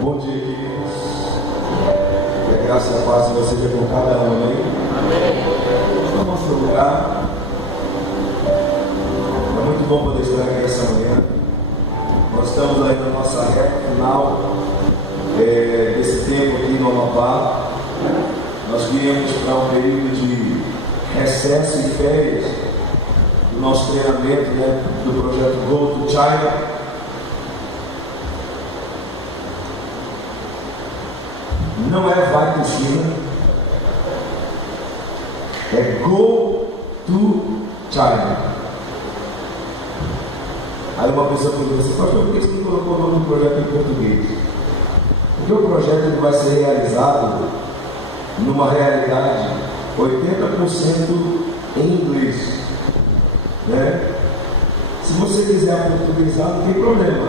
Bom dia, queridos. Que a graça e a paz seja com cada um, amém? No nosso lugar. É muito bom poder estar aqui essa manhã. Nós estamos aí na nossa reta final desse tempo aqui no Amapá. Nós viemos para um período de recesso e férias do nosso treinamento, do projeto Go to China. Não é vai to China, é Go to China. Aí uma pessoa pergunta assim: pastor, por que você não colocou o nome do projeto em português? Porque o projeto ele vai ser realizado numa realidade 80% em inglês, né? Se você quiser portuguesar, não tem problema.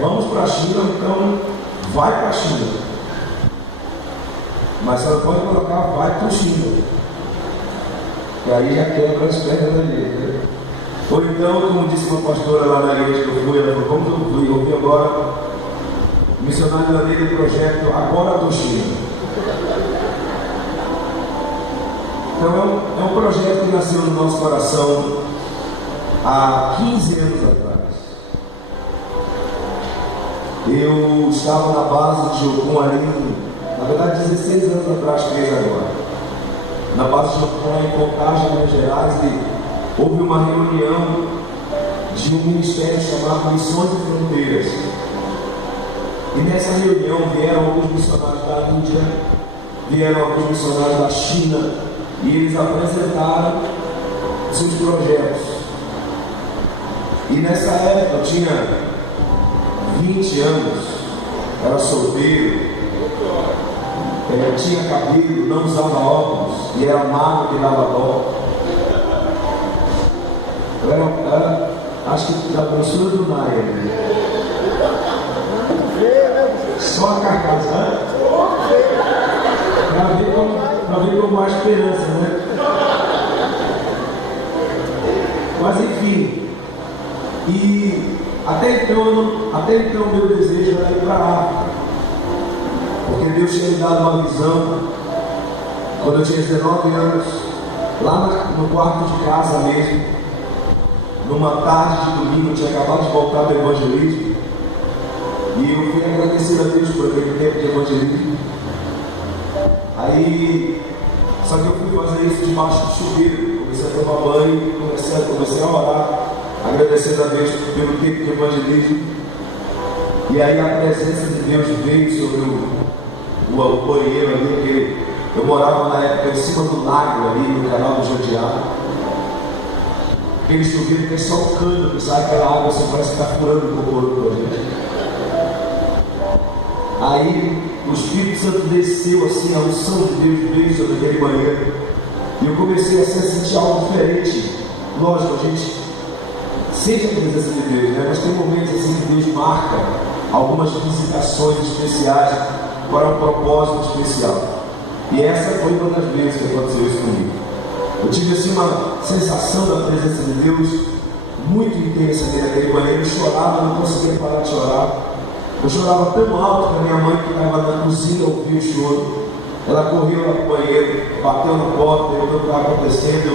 Vamos para a China, então vai para a China. Mas você não pode colocar vai para a China, que aí já quebra as pernas da gente, né? Ou então, como disse uma pastora lá na igreja que eu fui, ela falou: como eu vi agora, missionário da lei do projeto Agora do China. Então é um projeto que nasceu no nosso coração há 15 anos atrás. Eu estava na base de Jocum ali, na verdade 16 anos atrás, 3 agora, na base de Jocum em Contagem, Minas Gerais, e houve uma reunião de um ministério chamado Missões e Fronteiras. E nessa reunião vieram alguns missionários da Índia, vieram alguns missionários da China, e eles apresentaram seus projetos. E nessa época eu tinha 20 anos, era solteiro, tinha cabelo, não usava óculos, e era magro que dava dó. Eu era, acho que da grossura do Naia, só a carcaça, né? Para ver como há esperança, né? Mas enfim, e até então meu desejo era ir para a África, porque Deus tinha me dado uma visão quando eu tinha 19 anos, lá no quarto de casa mesmo, numa tarde de domingo. Eu tinha acabado de voltar do evangelismo, e eu fui agradecer a Deus por aquele tempo de evangelismo. Aí, só que eu fui fazer isso debaixo do chuveiro. Comecei a tomar banho, comecei a orar, agradecendo a Deus pelo tempo de evangelismo. E aí a presença de Deus veio sobre o banheiro ali, porque eu morava na época em cima do lago ali, no canal do Jodiá. Aquele chuveiro que é só o cano, que sai aquela água assim, parece que está furando o cocô pra gente. Aí o Espírito Santo desceu assim, a unção de Deus veio sobre aquele banheiro, e eu comecei a sentir algo diferente. Lógico, a gente sente a presença de Deus, né? Mas tem momentos assim que Deus marca algumas visitações especiais para um propósito especial. E essa foi uma das vezes que aconteceu isso comigo. Eu tive assim uma sensação da presença de Deus muito intensa dentro daquele banheiro. Eu chorava, não conseguia parar de chorar. Eu chorava tão alto que a minha mãe, que estava na cozinha, ouviu o choro. Ela correu lá para o banheiro, bateu na porta, perguntou o que estava acontecendo.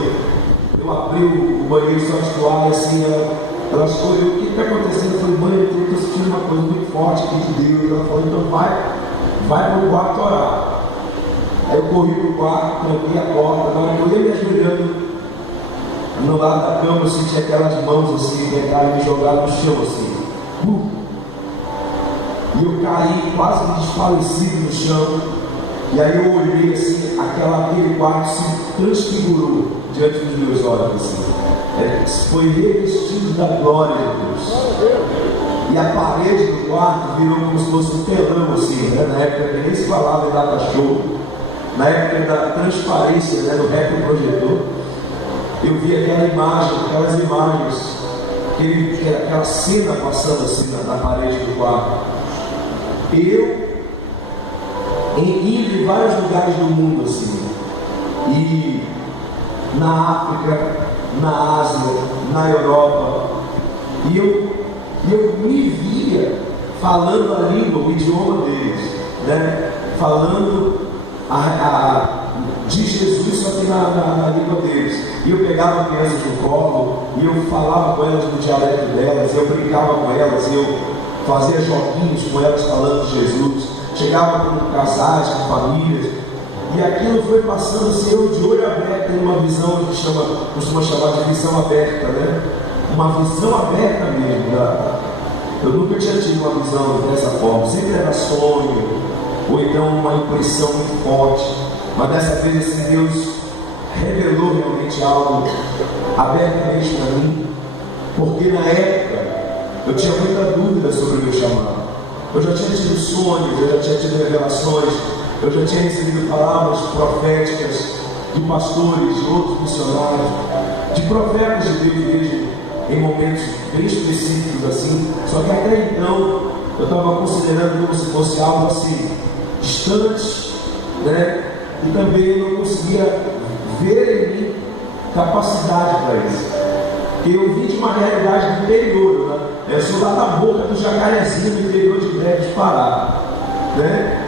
Eu abri o banheiro só de toalha, assim, ela escolheu: o que está acontecendo? Eu falei: mãe, eu estou sentindo uma coisa muito forte aqui de Deus. Ela falou: então vai para o quarto orar. Aí eu corri para o quarto, tranquei a porta, quando eu ia me ajoelhando no lado da cama, eu senti aquelas mãos assim, que entraram e me jogaram no chão assim. E eu caí quase desfalecido no chão. E aí eu olhei assim, aquele quarto se transfigurou diante dos meus olhos assim. Foi revestido da glória de Deus. E a parede do quarto virou como se fosse um telão assim, né? Na época que nem se falava em data show, na época da transparência, né, do retroprojetor. Eu vi aquelas imagens, aquela cena passando assim na parede do quarto. Eu indo em vários lugares do mundo assim, e na África, na Ásia, na Europa, e eu me via falando a língua, o idioma deles, né? Falando de Jesus, só que na língua deles. E eu pegava crianças no colo, e eu falava com elas no dialeto delas, eu brincava com elas, eu fazia joguinhos com elas falando de Jesus. Chegava com casais, com famílias, e aquilo foi passando assim, eu de olho aberto, em uma visão que costuma chamar de visão aberta, né? Uma visão aberta mesmo. Eu nunca tinha tido uma visão dessa forma, sempre era sonho, ou então uma impressão muito forte, mas dessa vez assim, Deus revelou realmente algo abertamente para mim, porque na época eu tinha muita dúvida sobre o meu chamado. Eu já tinha tido sonhos, eu já tinha tido revelações, eu já tinha recebido palavras proféticas de pastores, de outros missionários, de profetas de Deus mesmo, em momentos bem específicos assim. Só que até então eu estava considerando como se fosse algo assim, distante, né? E também eu não conseguia ver em mim capacidade para isso. Eu vim de uma realidade do interior, né? Eu sou lá da boca do Jacarezinho, do interior de Breves, Pará, né?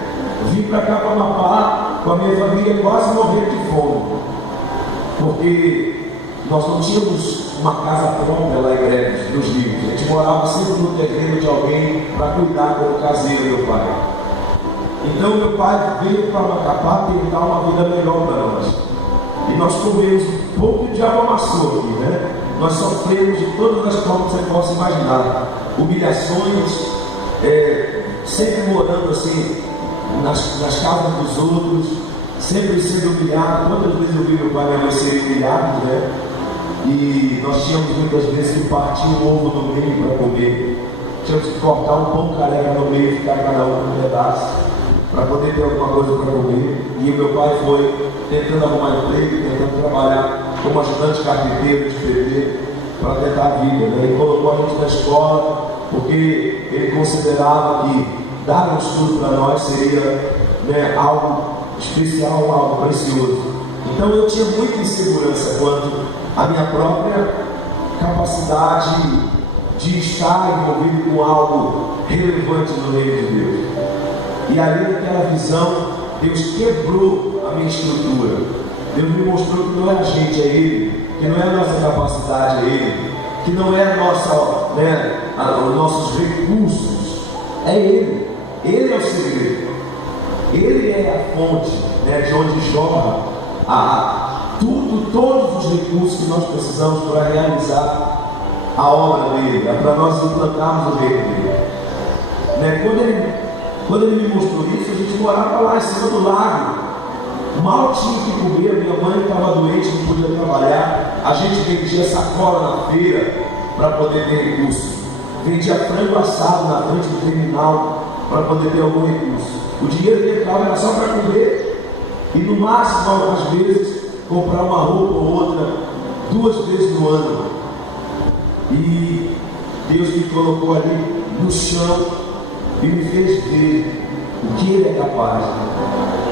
Vim para cá, para Amapá, com a minha família quase morrendo de fome, porque nós não tínhamos uma casa própria lá em Breves, nos livros. A gente morava sempre no terreno de alguém para cuidar como caseiro, meu pai. Então meu pai veio para Macapá tentar uma vida melhor para nós. E nós comemos um pouco de diabo amassou aqui, né? Nós sofremos de todas as formas que você possa imaginar. Humilhações, sempre morando assim nas casas dos outros, sempre sendo humilhado. Quantas vezes eu vi meu pai e minha mãe serem humilhados, né? E nós tínhamos muitas vezes que partir um ovo no meio para comer. Tínhamos que cortar um pão careca no meio e ficar cada um com um pedaço para poder ter alguma coisa para comer. E o meu pai foi tentando arrumar emprego, tentando trabalhar como ajudante carpinteiro de pedreiro para tentar a vida, né? Ele colocou a gente na escola porque ele considerava que dar um estudo para nós seria, né, algo especial, algo precioso. Então eu tinha muita insegurança quanto à minha própria capacidade de estar envolvido com algo relevante no reino de Deus. E ali naquela visão, Deus quebrou a minha estrutura. Deus me mostrou que não é a gente, é Ele, que não é a nossa capacidade, é Ele, que não é a nossa, né, os nossos recursos, é Ele. Ele é o segredo. Ele é a fonte, né, de onde jorra todos os recursos que nós precisamos para realizar a obra dele, para nós implantarmos o reino dele. Né? Quando ele me mostrou isso, a gente morava lá em cima do lago, mal tinha o que comer, minha mãe estava doente, não podia trabalhar, a gente vendia sacola na feira para poder ter recurso, vendia frango assado na frente do terminal para poder ter algum recurso. O dinheiro que entrava era só para comer e no máximo, algumas vezes, comprar uma roupa ou outra 2 vezes no ano. E Deus me colocou ali no chão e me fez ver o que Ele é capaz.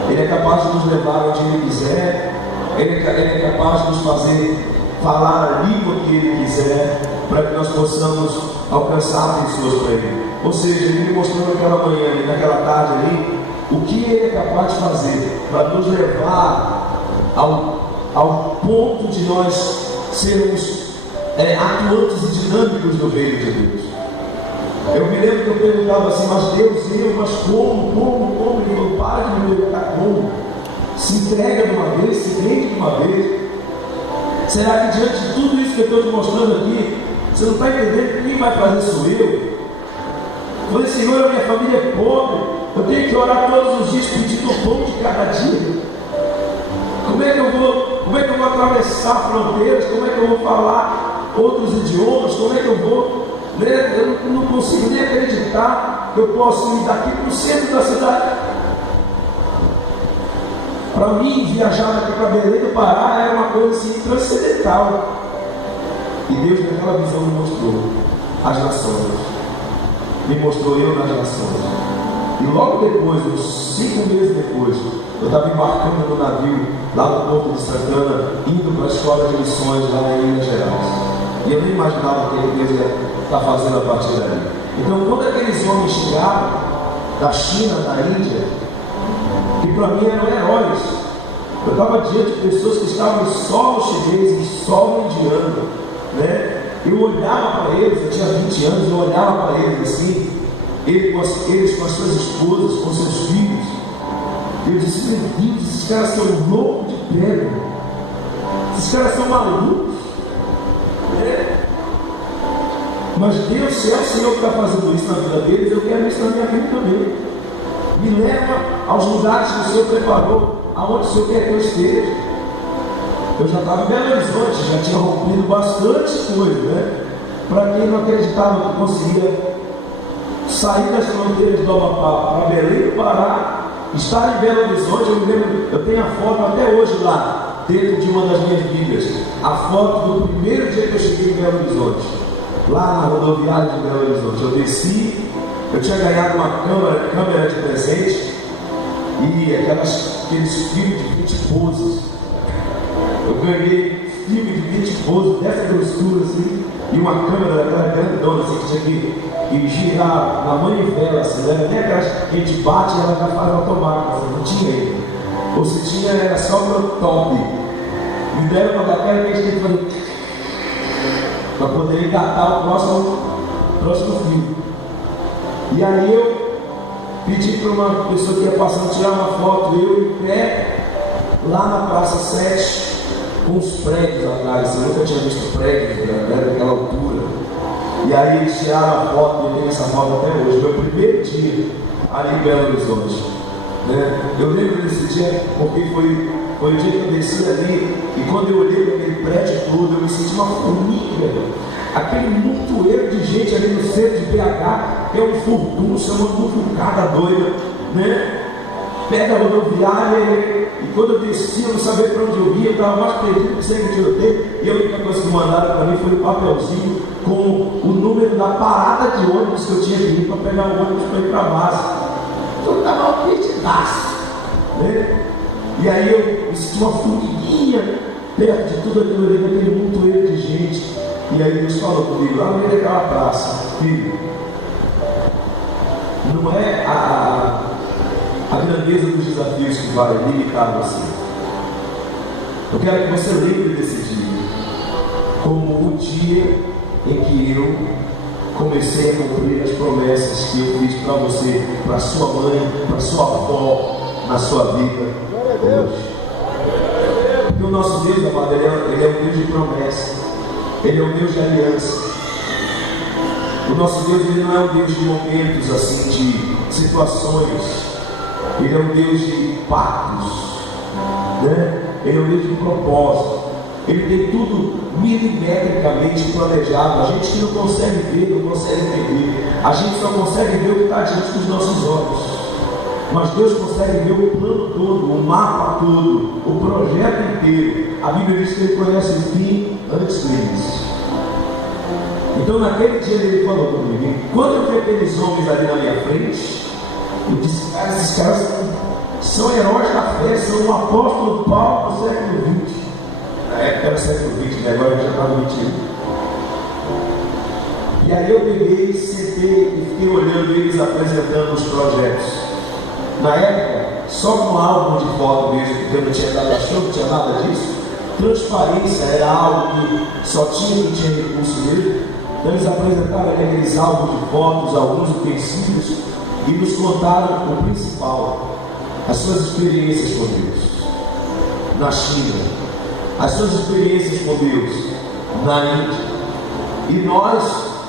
Ele é capaz de nos levar onde Ele quiser. Ele é capaz de nos fazer falar a língua que Ele quiser, para que nós possamos alcançar pessoas para Ele. Ou seja, Ele me mostrou naquela manhã, naquela tarde ali, o que Ele é capaz de fazer para nos levar ao ponto de nós sermos atuantes e dinâmicos do reino de Deus. Eu me lembro que eu perguntava assim, mas Deus, mas como? Ele falou, para de me perguntar como. Se entrega de uma vez, se rende de uma vez. Será que diante de tudo isso que eu estou te mostrando aqui, você não está entendendo que quem vai fazer sou eu? Eu falei, Senhor, a minha família é pobre, eu tenho que orar todos os dias pedindo o pão de cada dia. Como é que eu vou atravessar fronteiras? Como é que eu vou falar outros idiomas? Como é que eu vou... Eu não consigo nem acreditar que eu posso ir daqui para o centro da cidade. Para mim, viajar daqui para Belém do Pará era uma coisa assim transcendental. E Deus, naquela visão, me mostrou as nações. Me mostrou eu nas nações. E logo depois, uns 5 meses depois, eu estava embarcando no navio lá no Porto de Santana, indo para a escola de missões lá em Minas Gerais. E eu nem imaginava que ele ia estar fazendo a partir dali. Então, quando aqueles homens chegaram da China, da Índia, que para mim eram heróis, eu estava diante de pessoas que estavam em solo chinês, em solo indiano, né? Eu olhava para eles, eu tinha 20 anos, eu olhava para eles assim, eles com as suas esposas, com seus filhos. Eu disse: meu Deus, esses caras são loucos de pedra, esses caras são malucos, né? Mas Deus, se é o Senhor que está fazendo isso na vida deles, eu quero isso na minha vida também. Me leva aos lugares que o Senhor preparou, aonde o Senhor quer que eu esteja. Eu já estava em Belo Horizonte, já tinha rompido bastante coisa, né? Para quem não acreditava que conseguia sair das fronteiras do Amapá para Belém do Pará, estar em Belo Horizonte, eu me lembro, eu tenho a foto até hoje lá, dentro de uma das minhas Bíblias, a foto do primeiro dia que eu cheguei em Belo Horizonte, lá na rodoviária de Belo Horizonte. Eu desci, eu tinha ganhado uma câmera de presente e aqueles filmes de 20 poses. Eu ganhei filme de 20 poses dessa grossura assim, e uma câmera daquela grandona assim, que tinha que girar na manivela assim, né? Nem aquelas que a gente bate e ela já faz automática, assim, não tinha ainda. Ou se tinha, era só no top. Me deram uma daquela que a gente tem que fazer para poder engatar o próximo filme. E aí eu pedi para uma pessoa que ia passando tirar uma foto, eu em pé, lá na Praça 7, com os prédios atrás. Eu nunca tinha visto prédios, né, daquela altura. E aí eles tiraram a foto, e eu tenho essa foto até hoje. Meu primeiro dia ali em Belo Horizonte, né? Eu lembro desse dia porque foi o dia que eu desci ali, e quando eu olhei para aquele prédio todo, eu me senti uma formiga. Aquele montoeiro de gente ali no centro de BH, que é um furdunço, é uma muvucada doida, né? Pega a rodoviária, e quando eu desci, eu não sabia para onde eu ia, eu estava mais perdido que sempre tiroteio, e a única coisa que mandaram para mim foi um papelzinho com o número da parada de ônibus que eu tinha que ir para pegar o ônibus para ir para a base. Então eu estava perdidaço, né? E aí eu me senti uma formiguinha perto de tudo aquilo ali, daquele montoeiro de gente. E aí Deus falou comigo, lá no meio daquela praça: filho, não é a grandeza dos desafios que vai limitar você. Eu quero que você lembre desse dia como o dia em que eu comecei a cumprir as promessas que eu fiz para você, para sua mãe, para sua avó, na sua vida hoje. Porque o nosso Deus, amado, ele é um Deus de promessa, Ele é um Deus de aliança. O nosso Deus, ele não é um Deus de momentos assim, de situações. Ele é um Deus de pactos, né? Ele é um Deus de propósito. Ele tem tudo milimetricamente planejado. A gente que não consegue ver, não consegue entender. A gente só consegue ver o que está diante dos nossos olhos. Mas Deus consegue ver o plano todo, o mapa todo, o projeto inteiro. A Bíblia diz que Ele conhece o fim antes do início. Então naquele dia Ele falou comigo. Quando eu vi aqueles homens ali na minha frente, eu disse: cara, esses caras são heróis da fé, são o apóstolo Paulo do século XX. Na época era século XX, né? Agora já estava 21. E aí eu peguei, sentei e fiquei olhando eles apresentando os projetos. Na época, só com álbum de foto mesmo, porque eu não tinha nada show, não tinha nada disso. Transparência era algo que só tinha quem tinha recurso mesmo. Então eles apresentaram aqueles álbuns de fotos, alguns utensílios, e nos contaram o principal: as suas experiências com Deus na China, as suas experiências com Deus na Índia. E nós,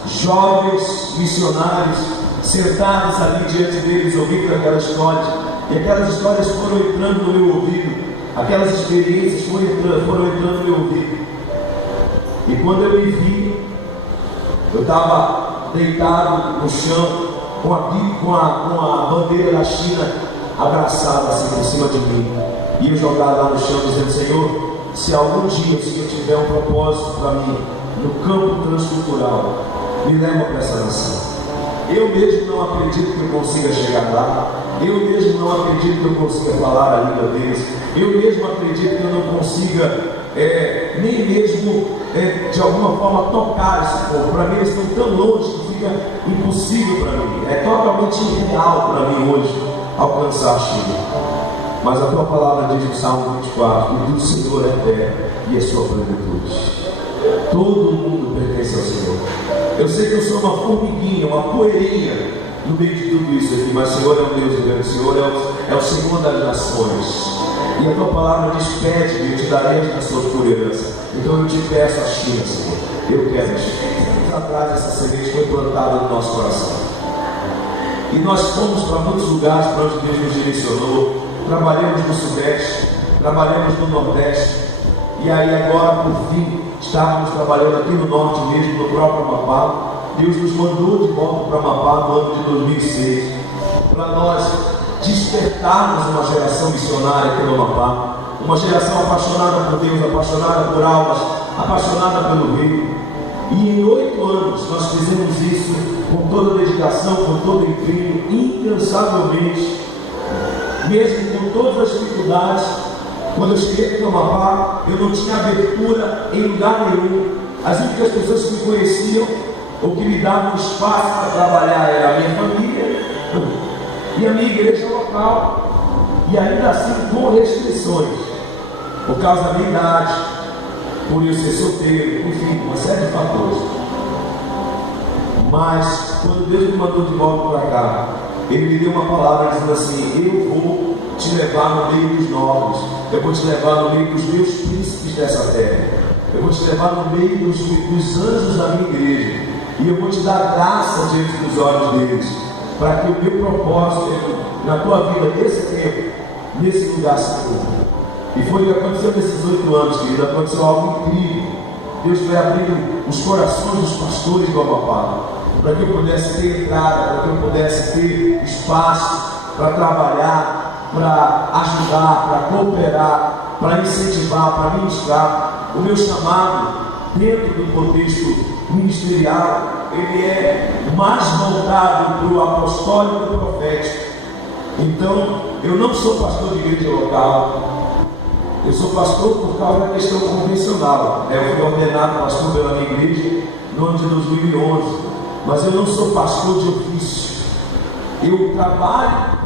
jovens missionários, sentados ali diante deles, ouvindo aquela história, e aquelas histórias foram entrando no meu ouvido, aquelas experiências foram entrando no meu ouvido. E quando eu me vi, eu estava deitado no chão, com a bandeira da China abraçada assim por cima de mim, e eu jogado lá no chão, dizendo: Senhor, se algum dia o Senhor tiver um propósito para mim no campo transcultural, me leva para essa nação. Eu mesmo não acredito que eu consiga chegar lá, eu mesmo não acredito que eu consiga falar a língua deles, eu mesmo acredito que eu não consiga nem mesmo de alguma forma tocar esse povo. Para mim eles estão tão longe que fica impossível para mim, é totalmente irreal para mim hoje alcançar a China. Mas a tua palavra diz no Salmo 24: o do Senhor é terra e a sua plenitude. Todo mundo pertence ao Senhor. Eu sei que eu sou uma formiguinha, uma poeirinha no meio de tudo isso aqui, mas o Senhor é um Deus grande, o Senhor é o Senhor das nações. E a tua palavra diz: pede e eu te darei as nações por herança. Então eu te peço a China, Senhor. Eu quero te pedir. Anos atrás essa semente foi plantada no nosso coração. E nós fomos para muitos lugares para onde Deus nos direcionou. Trabalhamos no Sudeste, trabalhamos no Nordeste. E aí agora, por fim, estávamos trabalhando aqui no Norte mesmo, no próprio Amapá. Deus nos mandou de volta para Amapá no ano de 2006, para nós despertarmos uma geração missionária aqui no Amapá, uma geração apaixonada por Deus, apaixonada por almas, apaixonada pelo Reino. E em 8 anos nós fizemos isso com toda a dedicação, com todo o empenho, incansavelmente, mesmo com todas as dificuldades. Quando eu cheguei aqui no Amapá, eu não tinha abertura em lugar nenhum. As únicas pessoas que me conheciam ou que me davam espaço para trabalhar era a minha família e a minha igreja local, e ainda assim com restrições, por causa da minha idade, por eu ser solteiro, enfim, uma série de fatores. Mas quando Deus me mandou de volta para cá, Ele me deu uma palavra dizendo assim: eu vou te levar no meio dos nobres, eu vou te levar no meio dos meus príncipes dessa terra, eu vou te levar no meio dos anjos da minha igreja, e eu vou te dar graça diante dos olhos deles, para que o meu propósito na tua vida nesse tempo, nesse lugar se cumpra. E foi o que aconteceu nesses 8 anos, querido. Aconteceu algo incrível. Deus foi abrindo os corações dos pastores do Amapá, para que eu pudesse ter entrada, para que eu pudesse ter espaço para trabalhar, para ajudar, para cooperar, para incentivar, para ministrar. O meu chamado dentro do contexto ministerial, ele é mais voltado para o apostólico e o profético. Então, eu não sou pastor de igreja local, eu sou pastor por causa da questão convencional. Eu fui ordenado pastor pela minha igreja no ano de 2011, mas eu não sou pastor de ofício. Eu trabalho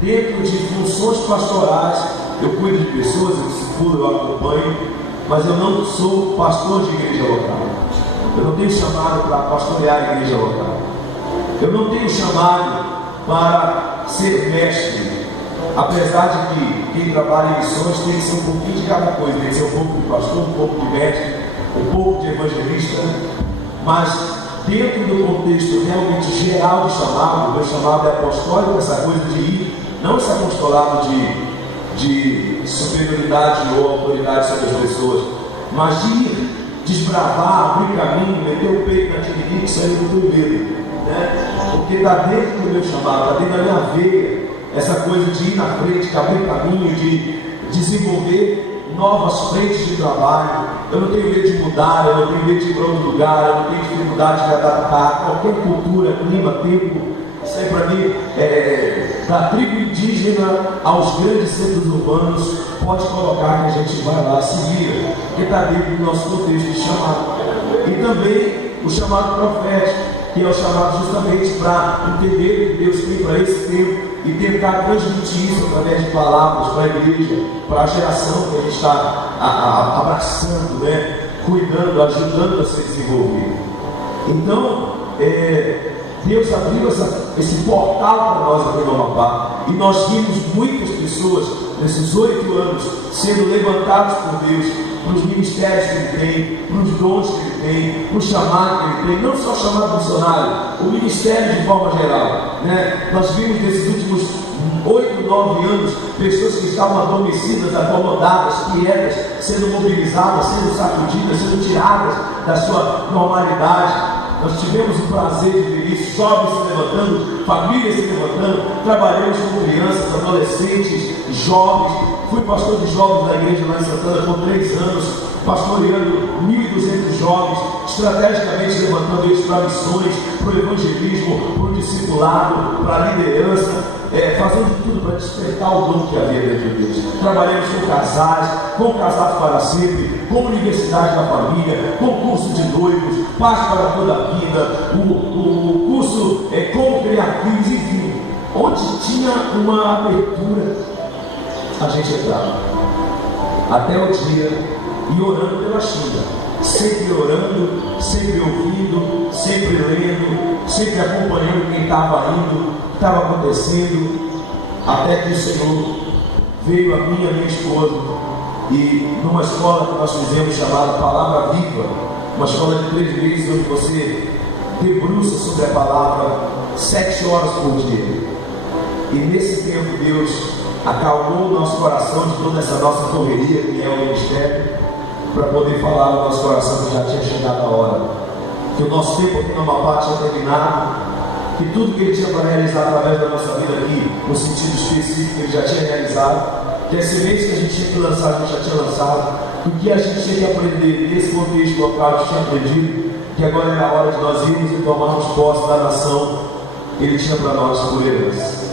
dentro de funções pastorais, eu cuido de pessoas, eu discipulo, eu acompanho, mas eu não sou pastor de igreja local. Eu não tenho chamado para pastorear a igreja local. Eu não tenho chamado para ser mestre, apesar de que quem trabalha em missões tem que ser um pouquinho de cada coisa, tem que ser um pouco de pastor, um pouco de mestre, um pouco de evangelista, mas dentro do contexto realmente geral de chamado, o meu chamado é apostólico, essa coisa de ir, não esse apostolado de superioridade ou autoridade sobre as pessoas, mas de ir, desbravar, abrir caminho, meter o peito na tiririca e sair do teu medo, né? Porque está dentro do meu chamado, está dentro da minha veia, essa coisa de ir na frente, de abrir caminho, de desenvolver novas frentes de trabalho. Eu não tenho medo de mudar, eu não tenho medo de ir para outro lugar, eu não tenho dificuldade de adaptar a qualquer cultura, clima, tempo. Isso aí para mim, da tribo indígena aos grandes centros urbanos, pode colocar que a gente vai lá, se vira, porque está dentro do nosso contexto de chamado. E também o chamado profético, que é o chamado justamente para entender o que Deus tem para esse tempo e tentar transmitir isso através de palavras para a igreja, para a geração que a gente está abraçando, né? Cuidando, ajudando a ser desenvolvido. Então, Deus abriu esse portal para nós aqui no Amapá, e nós vimos muitas pessoas nesses 8 anos sendo levantados por Deus, para os ministérios que Ele tem, para os dons que Ele tem, para o chamado que Ele tem, não só o chamado missionário, o ministério de forma geral, né? Nós vimos nesses últimos 8, 9 anos, pessoas que estavam adormecidas, acomodadas, quietas, sendo mobilizadas, sendo sacudidas, sendo tiradas da sua normalidade. Nós tivemos o prazer de ver isso, jovens se levantando, famílias se levantando, trabalhamos com crianças, adolescentes, jovens, fui pastor de jovens da igreja lá em Santana por 3 anos, pastoreando 1.200 jovens, estrategicamente levantando eles para missões, para o evangelismo, para o discipulado, para a liderança, fazendo tudo para despertar o dom que havia dentro de Deus. Trabalhamos com casados para sempre, com universidade da família, com curso de noivos, paz para toda a vida, o curso como criar filhos, enfim, onde tinha uma abertura, a gente entrava, até o dia, e orando pela China, sempre orando, sempre ouvindo, sempre lendo, sempre acompanhando quem estava indo, o que estava acontecendo, até que o Senhor veio a mim e a minha esposa, e numa escola que nós fizemos chamada Palavra Viva, uma escola de 3 meses, onde você debruça sobre a palavra 7 horas por dia. E nesse tempo Deus acalmou o nosso coração de toda essa nossa correria que é o ministério, para poder falar no nosso coração que já tinha chegado a hora, que o nosso tempo aqui no Amapá tinha terminado, que tudo que Ele tinha para realizar através da nossa vida aqui, no sentido específico, Ele já tinha realizado, que as sementes que a gente tinha que lançar, a gente já tinha lançado, o que a gente tinha que aprender nesse contexto local, a gente tinha aprendido, que agora era a hora de nós irmos e tomarmos posse da nação que Ele tinha para nós por herança.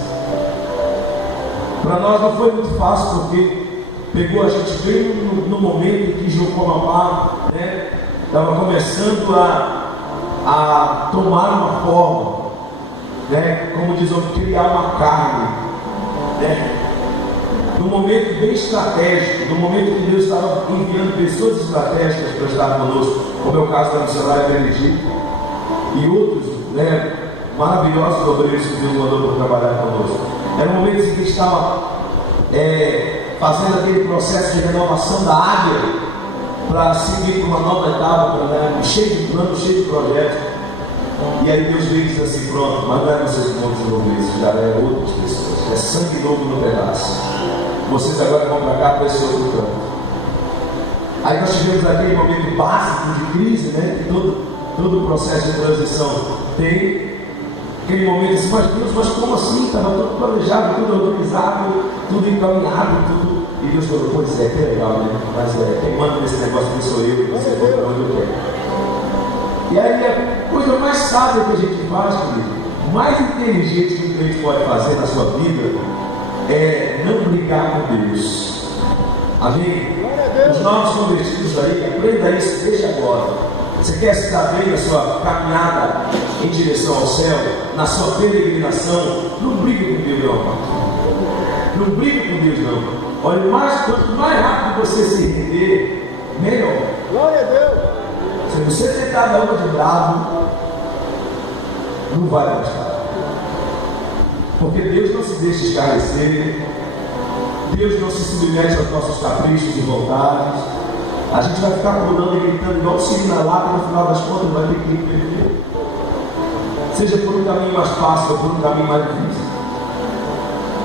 Para nós não foi muito fácil, porque pegou a gente bem no momento em que Jocomapá estava começando a tomar uma forma, como diz o criar uma carne, num momento bem estratégico, no momento que Deus estava enviando pessoas estratégicas para estar conosco, como é o caso da missionária Benedito e outros maravilhosos obreiros que Deus mandou para trabalhar conosco. Era um momento em que a gente estava fazendo aquele processo de renovação da águia para seguir para uma nova etapa, cheio de planos, cheio de projetos. E aí Deus veio e disse assim: pronto, mas não é vocês que vão desenvolver isso, já é outras pessoas, é sangue novo no pedaço. Vocês agora vão para cá para esse outro campo. Aí nós tivemos aquele momento básico de crise, que todo o processo de transição tem. Aquele momento assim: mas Deus, mas como assim? Estava tudo planejado, tudo organizado, tudo encaminhado, tudo. E Deus falou: pois é, que legal, mas quem manda nesse negócio não sou eu, você vai para onde eu quero. E aí a coisa mais sábia que a gente faz, querido, mais inteligente que a gente pode fazer na sua vida, é não brigar com Deus. Amém? Os novos convertidos aí, aprenda isso, deixa agora. Você quer se dar bem na sua caminhada em direção ao céu, na sua peregrinação? Não brigue com Deus, meu amado. Não brigue com Deus, não. Olha, quanto mais rápido você se render, melhor. Glória a Deus. Se você tentar dar uma de bravo, não vai gostar. Porque Deus não se deixa escarrecer, Deus não se submete aos nossos caprichos e vontades. A gente vai ficar pulando e gritando igual o sino na lata, no final das contas vai ter que ir, seja por um caminho mais fácil ou por um caminho mais difícil,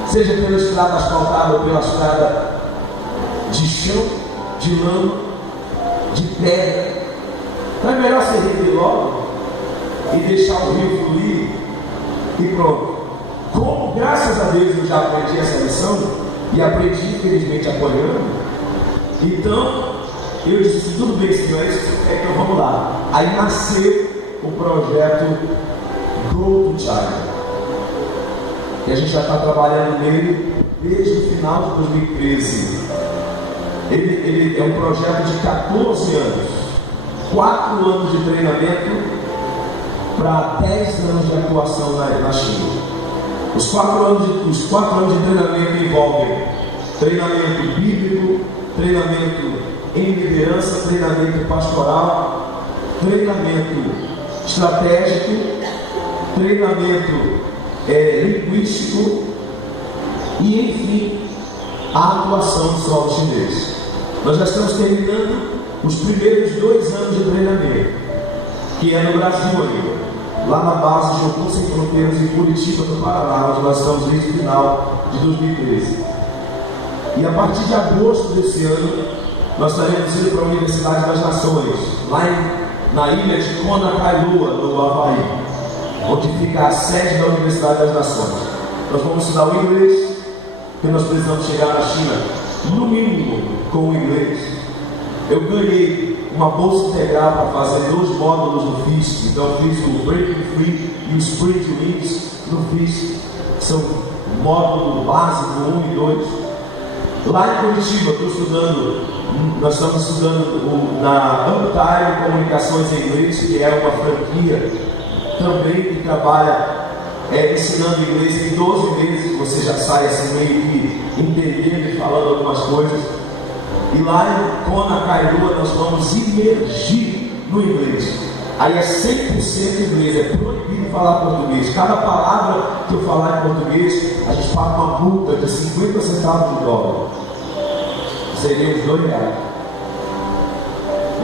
seja pela estrada asfaltada ou pela estrada de chão, de lama, de pedra. Então é melhor você render logo e deixar o rio fluir e pronto. Como, graças a Deus, eu já aprendi essa lição e aprendi, infelizmente, apoiando, então eu disse assim: tudo bem, Senhor, é isso que você quer, então vamos lá. Aí nasceu o projeto Go to China, e a gente já está trabalhando nele desde o final de 2013. Ele é um projeto de 14 anos. 4 anos de treinamento para 10 anos de atuação na China. Os 4 anos de treinamento envolvem treinamento bíblico, treinamento em liderança, treinamento pastoral, treinamento estratégico, treinamento linguístico e, enfim, a atuação do solo chinês. Nós já estamos terminando os primeiros 2 anos de treinamento, que é no Brasil ainda, lá na base Jocum Sem Fronteiras, em Curitiba, no Paraná, onde nós estamos desde o final de 2013. E a partir de agosto desse ano, nós estaremos indo para a Universidade das Nações, lá na ilha de Kona Kailua, no Havaí, onde fica a sede da Universidade das Nações. Nós vamos estudar o inglês, porque nós precisamos chegar na China no mínimo, com o inglês. Eu ganhei uma bolsa integral para fazer 2 módulos no FISC. Então eu fiz o Breaking Free e o Sprint Wings no FISC. São módulo básico 1 e 2. Lá em Curitiba, nós estamos estudando na Uptime Comunicações em Inglês, que é uma franquia também que trabalha ensinando inglês em 12 meses. Você já sai assim meio que entendendo e falando algumas coisas. E lá em Kona, Kailua, nós vamos imergir no inglês. Aí é 100% inglês, é proibido falar português. Cada palavra que eu falar em português, a gente paga uma multa de 50 centavos de dólar. Seria uns R$2.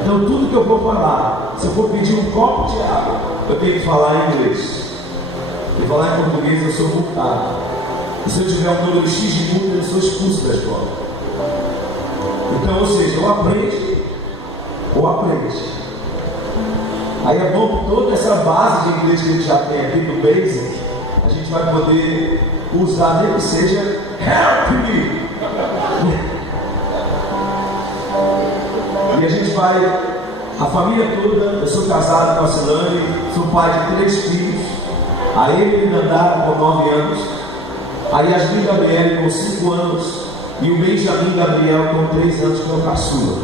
Então tudo que eu vou falar, se eu for pedir um copo de água, eu tenho que falar em inglês. E falar em português eu sou multado. E se eu tiver um número X de multa, eu sou expulso da escola. Então, ou seja, ou aprende. Aí é bom que toda essa base de inglês que a gente já tem aqui no Basic, a gente vai poder usar, nem que seja help me. E a gente vai, a família toda. Eu sou casado com a Silane, sou pai de 3 filhos. A Emily Dandara com 9 anos, a Yasmin Gabriel com 5 anos e o Benjamin Gabriel com 3 anos, que é o caçula.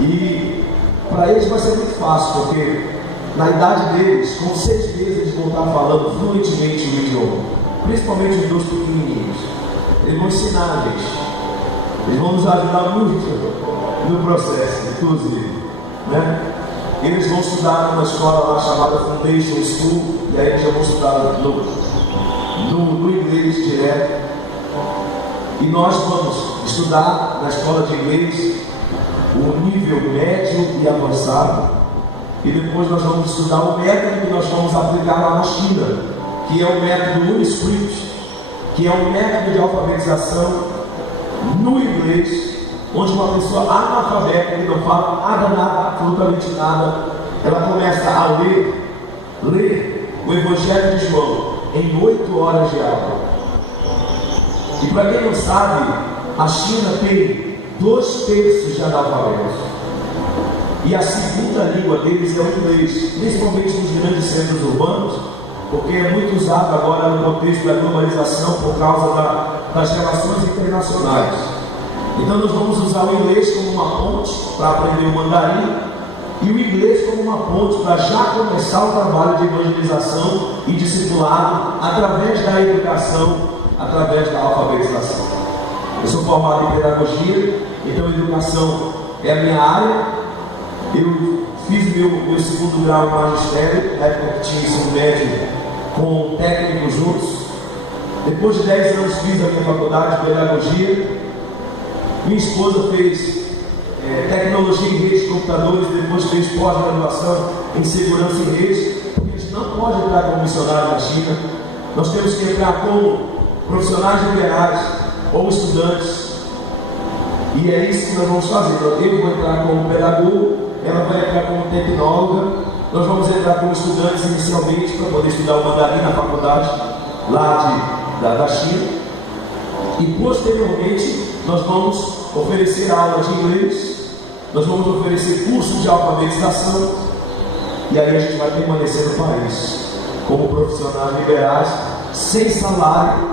E para eles vai ser muito fácil, porque na idade deles, com 6 meses, eles vão estar falando fluentemente o idioma, principalmente os 2 pequenininhos. Eles vão ensinar a gente, eles vão nos ajudar muito no processo, inclusive, né? Eles vão estudar numa escola lá chamada Foundation School, e aí eles já vão estudar no inglês direto. E nós vamos estudar na escola de inglês o nível médio e avançado, e depois nós vamos estudar o método que nós vamos aplicar lá na China, que é o método Uniscript, que é um método de alfabetização no inglês, onde uma pessoa analfabeta, que não fala nada, absolutamente nada, ela começa a ler o Evangelho de João em 8 horas de aula. E para quem não sabe, a China tem 2/3 de analfabetos. E a segunda língua deles é o inglês, principalmente nos grandes centros urbanos, porque é muito usado agora no contexto da globalização por causa das relações internacionais. Então nós vamos usar o inglês como uma ponte para aprender o mandarim e o inglês como uma ponte para já começar o trabalho de evangelização e discipulado através da educação, através da alfabetização. Eu sou formado em pedagogia, então educação é a minha área. Eu fiz meu segundo grau em magistério, na época que tinha ensino médio com técnicos juntos. Depois de 10 anos fiz a minha faculdade de pedagogia. Minha esposa fez tecnologia em redes de computadores, depois fez pós-graduação em segurança em redes, porque a gente não pode entrar como missionário na China. Nós temos que entrar como profissionais liberais ou estudantes, e é isso que nós vamos fazer. Eu vou entrar como pedagogo, ela vai entrar como tecnóloga. Nós vamos entrar como estudantes inicialmente para poder estudar o mandarim na faculdade lá da China, e posteriormente nós vamos oferecer aula de inglês, nós vamos oferecer cursos de alfabetização, e aí a gente vai permanecer no país como profissionais liberais, sem salário,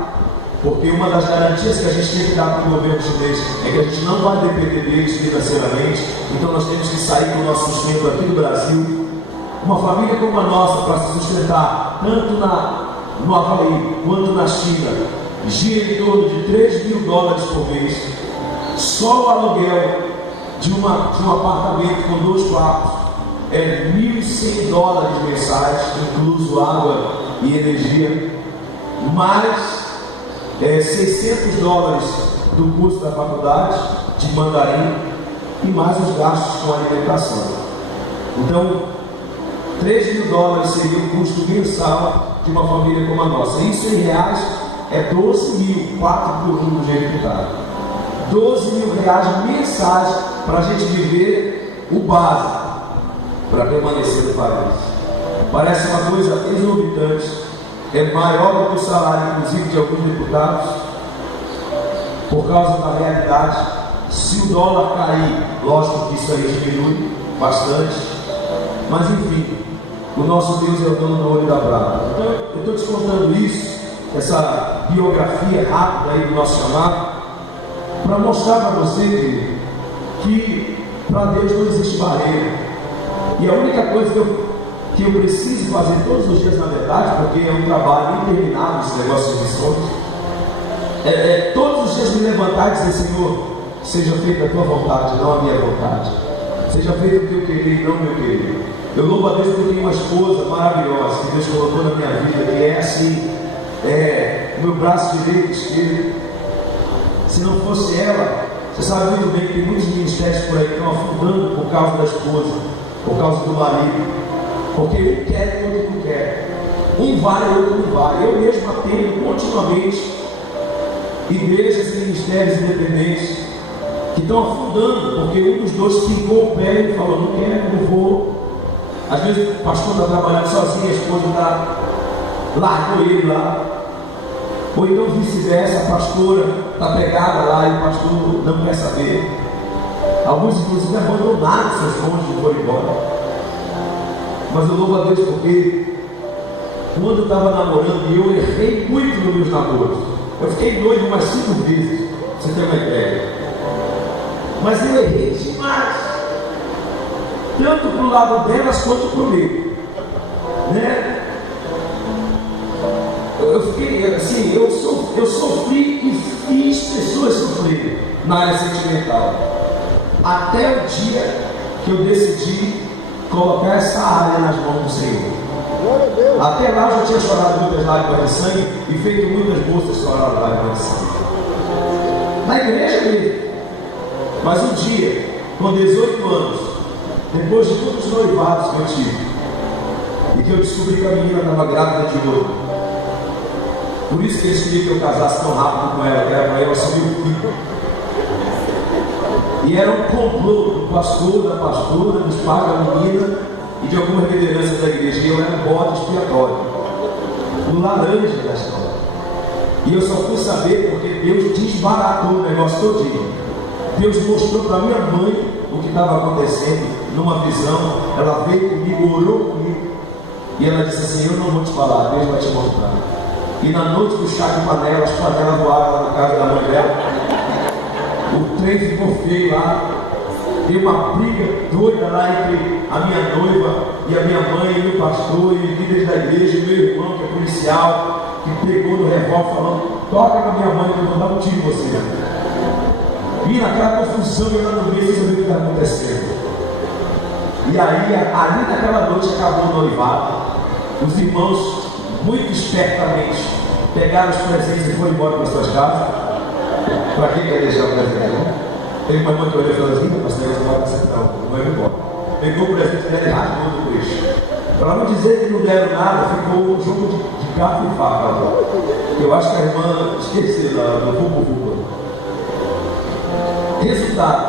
porque uma das garantias que a gente tem que dar para o governo chinês é que a gente não vai depender deles financeiramente. Então nós temos que sair do nosso sustento aqui no Brasil. Uma família como a nossa, para se sustentar tanto no Havaí quanto na China, gira em torno de $3.000 por mês. Só o aluguel de um apartamento com 2 quartos é $1.100 mensais, incluso água e energia, mais $600 do curso da faculdade de mandarim e mais os gastos com alimentação. Então, $3.000 seria o custo mensal de uma família como a nossa. Isso em reais é 12 mil, 4 por 1 do jeito que está. 12 mil reais mensais para a gente viver o básico para permanecer no país. Parece uma coisa exorbitante, é maior do que o salário, inclusive, de alguns deputados. por causa da realidade. Se o dólar cair, lógico que isso aí diminui bastante, mas enfim, o nosso Deus é o dono do olho da brava. Então eu estou te contando isso, essa biografia rápida aí do nosso chamado, para mostrar para você, querido, que para Deus não existe barreira. E a única coisa que eu preciso fazer todos os dias, na verdade, porque é um trabalho interminável esse negócio de missões, todos os dias me levantar e dizer: Senhor, seja feita a tua vontade, não a minha vontade. Seja feito o teu querer, não o meu querer. Eu louvo a Deus porque eu tenho uma esposa maravilhosa que Deus colocou na minha vida, que é assim, meu braço direito, esquerdo. Se não fosse ela, você sabe muito bem que tem muitos ministérios por aí que estão afundando por causa da esposa, por causa do marido, porque um quer e o outro não quer. Um vai e o outro não vai. Eu mesmo atendo continuamente igrejas e ministérios independentes que estão afundando, porque um dos dois ficou o pé e falou: não quero, não vou. Às vezes o pastor está trabalhando sozinho, a esposa largou ele lá. Ou então vice-versa, a pastora está pegada lá e o pastor não quer saber. Alguns inclusive abandonaram seus cônjuges e foram embora. Mas eu louvo a Deus porque quando eu estava namorando, eu errei muito nos meus namoros. Eu fiquei noivo umas 5 vezes, pra você ter uma ideia. Mas eu errei demais, tanto para o lado delas quanto para o meu, né? Eu fiquei assim, eu sofri e fiz pessoas sofrerem na área sentimental, até o dia que eu decidi colocar essa área nas mãos do Senhor. Até lá eu já tinha chorado muitas lágrimas de sangue e feito muitas moças chorar lágrimas de sangue, na igreja mesmo. Mas um dia, com 18 anos, depois de todos os noivados que eu tive, e que eu descobri que a menina estava grávida de novo, por isso que eles queriam que eu casasse tão rápido com ela, que era para ela assumir o filho. E era um complô do pastor, da pastora, dos pais da menina e de algumas lideranças da igreja. E eu era um bode expiatório, o laranja da história. E eu só fui saber porque Deus desbaratou o negócio todinho. Deus mostrou para minha mãe o que estava acontecendo numa visão. Ela veio comigo, orou comigo, e ela disse assim: eu não vou te falar, Deus vai te mostrar. E na noite do chá de panela, as panelas voaram lá na casa da mãe dela. O trem ficou feio lá. Deu uma briga doida lá entre a minha noiva e a minha mãe e o pastor e líderes da igreja, e meu irmão que é policial, que pegou no revólver falando: toca na minha mãe que eu vou dar um tiro em você. E naquela confusão eu lá no meio sem saber o que está acontecendo. E aí, ali naquela noite acabou o noivado. Os irmãos, muito espertamente, pegaram os presentes e foram embora para suas casas. Para quem quer deixar o presente, né? Tem uma irmã que olhou e falou assim: mas não vai passar não, não vai embora. Pegou o presente dela e rasgou do peixe. Para não dizer que não deram nada, ficou um jogo de garfo e faca. Eu acho que a irmã esqueceu do vucu-vucu. Resultado,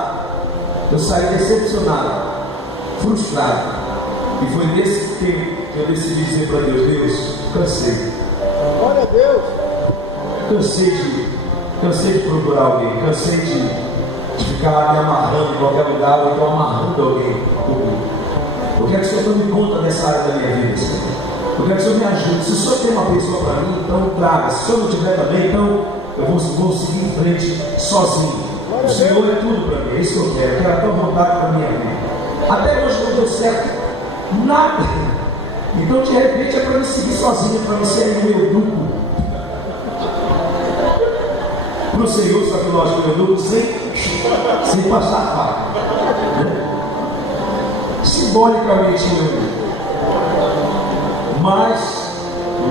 eu saí decepcionado, frustrado. E foi nesse tempo que eu decidi dizer para Deus: Deus, cansei. Glória a Deus. Cansei de procurar alguém, cansei de ficar me amarrando em qualquer lugar, ou então amarrando alguém comigo. Eu quero que o Senhor tome conta dessa área da minha vida, Senhor. Eu quero que o Senhor me ajude. Se o Senhor tem uma pessoa para mim, então traga. Se o Senhor não tiver também, então eu vou seguir em frente sozinho. O Senhor é tudo para mim, é isso que eu quero. Eu quero a tua vontade para a minha vida. Até hoje não deu certo nada. Então de repente é para me seguir sozinho, para me ser meu grupo. Para o Senhor, só que lógico, meu grupo sem passar a faca. Simbolicamente meu grupo. Mas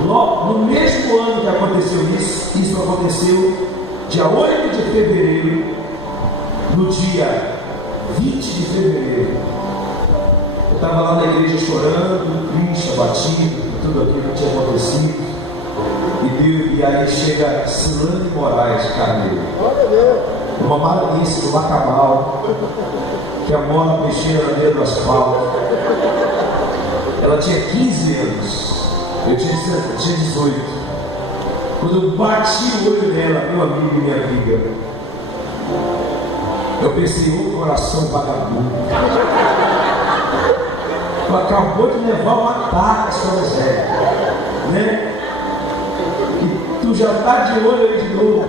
no mesmo ano que aconteceu isso aconteceu dia 8 de fevereiro. No dia 20 de fevereiro, eu estava lá na igreja chorando, triste, abatido, por tudo aquilo que tinha acontecido. E aí chega Silane Moraes Carneiro, uma maranhense do Macabal, que a mola mexia na beira do asfalto. Ela tinha 15 anos, eu tinha 18. Quando eu bati o olho nela, meu amigo e minha amiga, Eu pensei, ô coração vagabundo, tu acabou de levar um ataque sobre Zé, né? E tu já está de olho aí de novo,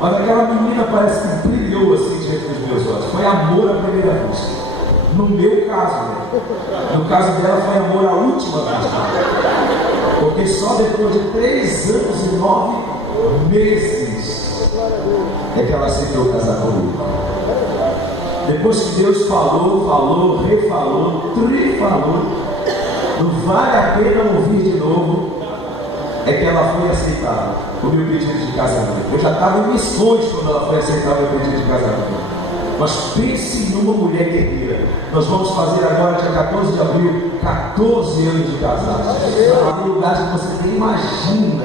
mas aquela menina parece que brilhou assim diante dos meus olhos. Foi amor à primeira vista. No meu caso, né? No caso dela foi amor à última vista, porque só depois de 3 anos e 9 meses é que ela aceitou casar comigo. Depois que Deus falou, refalou, trifalou, não vale a pena ouvir de novo, é que ela foi aceitar o meu pedido de casamento. Eu já estava em missões quando ela foi aceitar o meu pedido de casamento. Mas pense numa mulher guerreira. Nós vamos fazer agora, dia 14 de abril, 14 anos de casados. Há lugares que você nem imagina,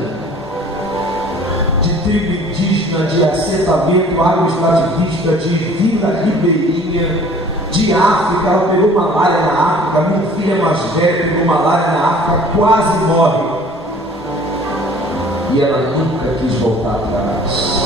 de tribo indígena, de assentamento agroextrativista, de vila ribeirinha, de África. Ela pegou malária na África. Minha filha mais velha pegou malária na África, quase morre. E ela nunca quis voltar atrás.